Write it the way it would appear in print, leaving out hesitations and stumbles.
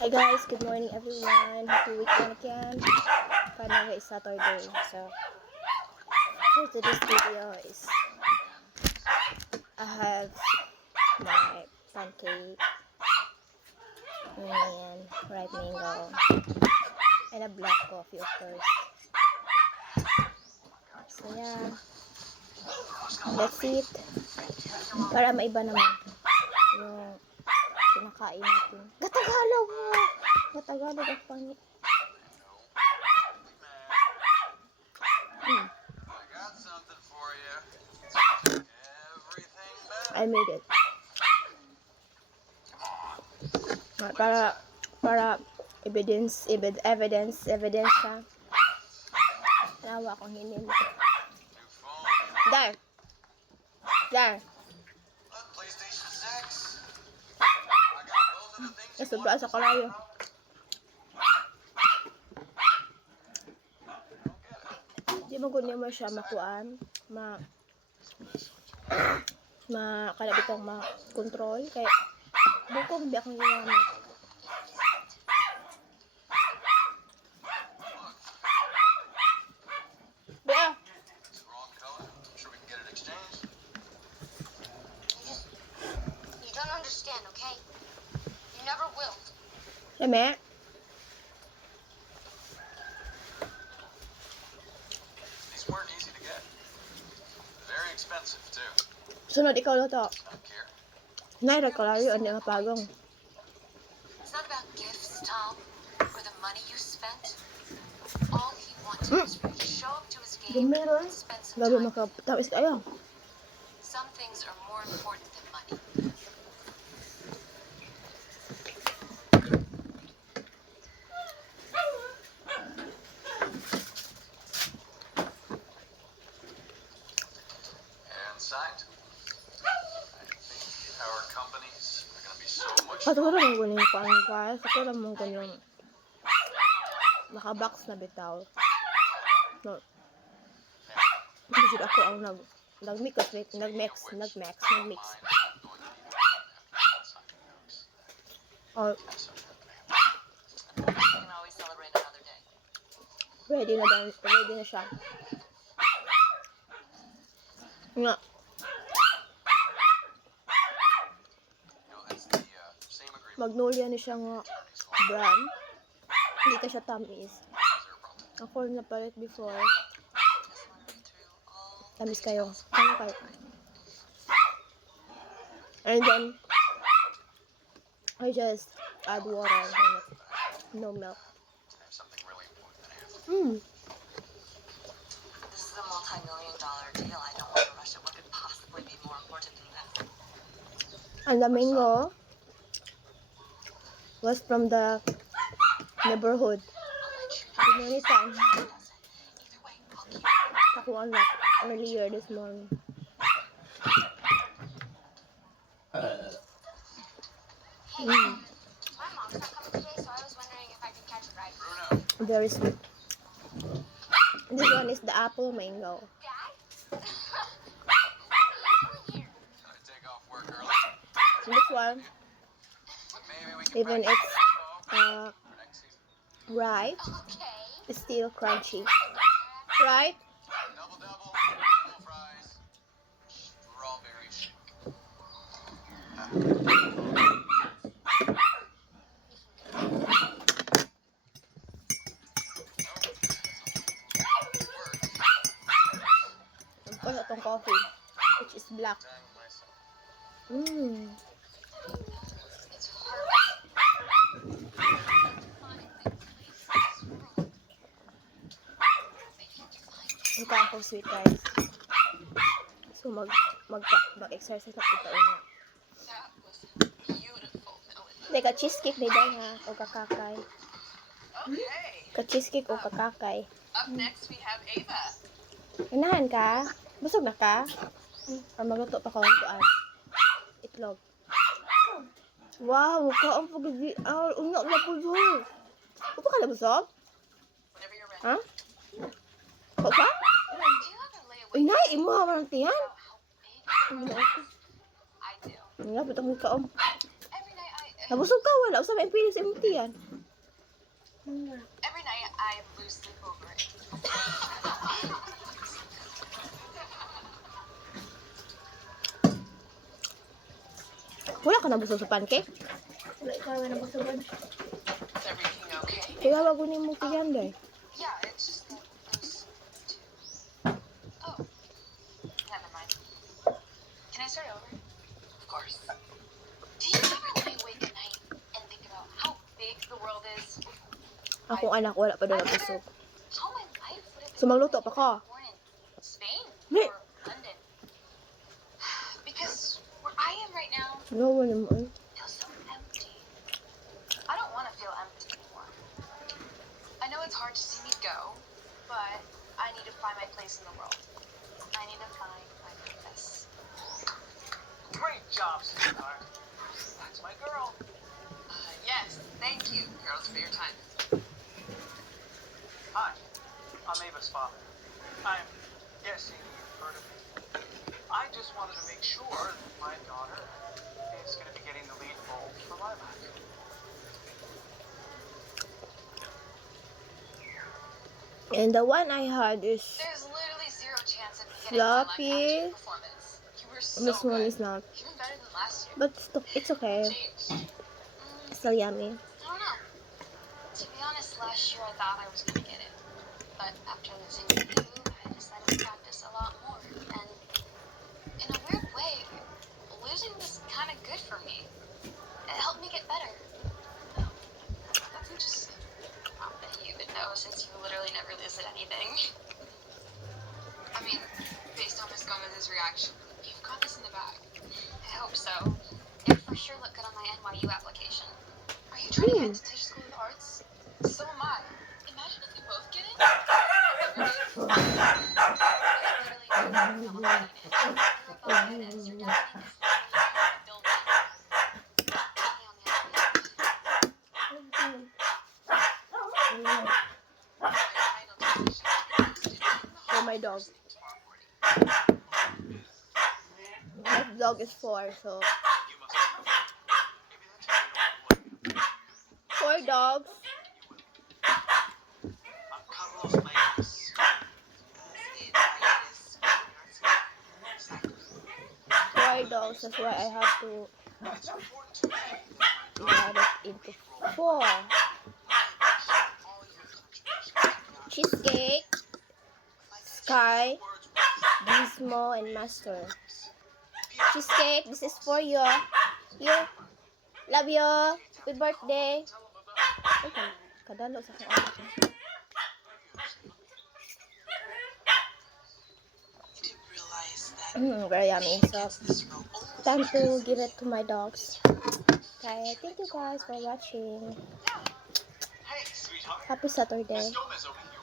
Hi guys, good morning everyone. Happy weekend again. Finally it's Saturday. So for today's video is I have my pancake and ripe mango and a black coffee of course. So yeah, let's eat. Para maiba naman yung kinakain natin. Gatagalog mo! Gatagalog ang pangit. I made it. Para evidence siya. Nawa akong hinil. Dar. Sobra sa kalayo. Di mo kunin mo siya makuan, kalabit ang ma-control kaya bukong di akong ginamit. Bea! You don't understand, okay? You never will. Eme? These weren't easy to get. Very expensive too. Sunod ikaw na to. I don't care. Naira kalayo, hindi mapagong. It's not about gifts, Tom, or the money you spent. All he wanted was for you to show up to his game Gumero. and spend some Gabi time. makatawis kayo. Some things are more important than money. And signed. I think our companies are going to be so much Katulad mong kunin ko ang guys. Katulad mong kunin naka-box na bitaw. No. Hindi dito ako ang nag-mix. going to Oh, You can always celebrate another day. ready na siya. Nga. That's the same agreement. Magnolia ni siya nga brand. Hindi ka siya tamis. Ako na palit before. Just wanna read through all Tamis kayo. Ano kayo? And then, I just add water on it. No milk. I have something really important that I have to This is a multi-million-dollar deal. I don't want to rush it. What could possibly be more important than that? And the mango was from the neighborhood. I'll let you Pinunitan. know. Either way, I'll keep it. Nakuha na earlier this morning. Hey, my mom's not coming today, so I was wondering if I could catch a ride. Bruno, Very sweet. This one is the apple mango. Dad? What are you doing here? gonna take off work early. And this one, But maybe we can even practice it's baseball for next season. ripe, Okay. it's still crunchy. Right? Double, double fries, strawberry shake. Tapos itong coffee, which is black. Dang myself. Mmm. It's hard. Mukha akong sweet guys. So mag-exercise ako ito na. That was beautiful, Melanie. Teka, cheesecake ni Day ha, o kakakay. Okay. Ka-cheesecake o kakakay. Up next, we have Ava. Unahan ka? Busog na ka? Or magluto pa ka ng tuan? Itlog. Wow, mukha ang pagkaji. Unyak na po doon. Upo ka na busog? Whenever you're ready. Ha? Upo ka? Do you ever lay awake Uy, nay, imo ha ng tiyan. about how big Ano? I do? Nga, bitang mukha om. Every night I Nabusog ka, wala. Usa may pilis sa imong tiyan. Every night I lose sleep over it. Wala ka nabusog sa pancake? Is everything okay? Kaya wag ni mo tiyan day. Yeah, it's just that those two. Oh, never mind. Can I start over? Of course. Do you ever lie awake at night and think about how big the world is? Akong anak wala pa daw nabusog. How my life would have So magluto pa ka. born in Spain Di. or London. Because where I am right now No, wala mo. feels so empty. I don't want to feel empty anymore. I know it's hard to see me go, but I need to find my place in the world. I need to find my purpose. Great job, sweetheart. That's my girl. Yes, thank you, girls, for your time. Hi, I'm Ava's father. I'm guessing you've heard of me. I just wanted to make sure that my daughter is going to be getting the lead role for Lilac. And the one I had is There's literally zero chance of me getting my live Floppy. action performance. You were so this one good. is not. Even better than last year. But it's okay. Changed. Still yummy. I don't know. To be honest, last year I thought I was gonna get it. But after losing to you, I decided to practice a lot more. And in a weird way, losing was kind of good for me. It helped me get better. That's interesting. Not that you would know since you literally never lose at anything. I mean, based on Miss Gomez's reaction, you've got this in the bag. I hope so. It for sure looked good on my NYU application. Are you trying to get into Tisch School of Arts? So am I. Imagine if we both get in. For my dog. My dog is 4, so You must have. Maybe that's why you don't want. 4 dogs. I'm Carlos Mays. 4 dogs. That's why I have to It's important to me that my divide daughter it into 4. all your contributions. Cheesecake, Sky, Gizmo, and Master. Cheesecake, this is for you. You. Love you. Happy birthday. Ay, kadalo sa kanya. You didn't realize that Very yummy. So, this role only time to give it to my dogs. Okay, thank you guys for watching. Hey, sweetheart. Happy Saturday. Miss Gomez over here.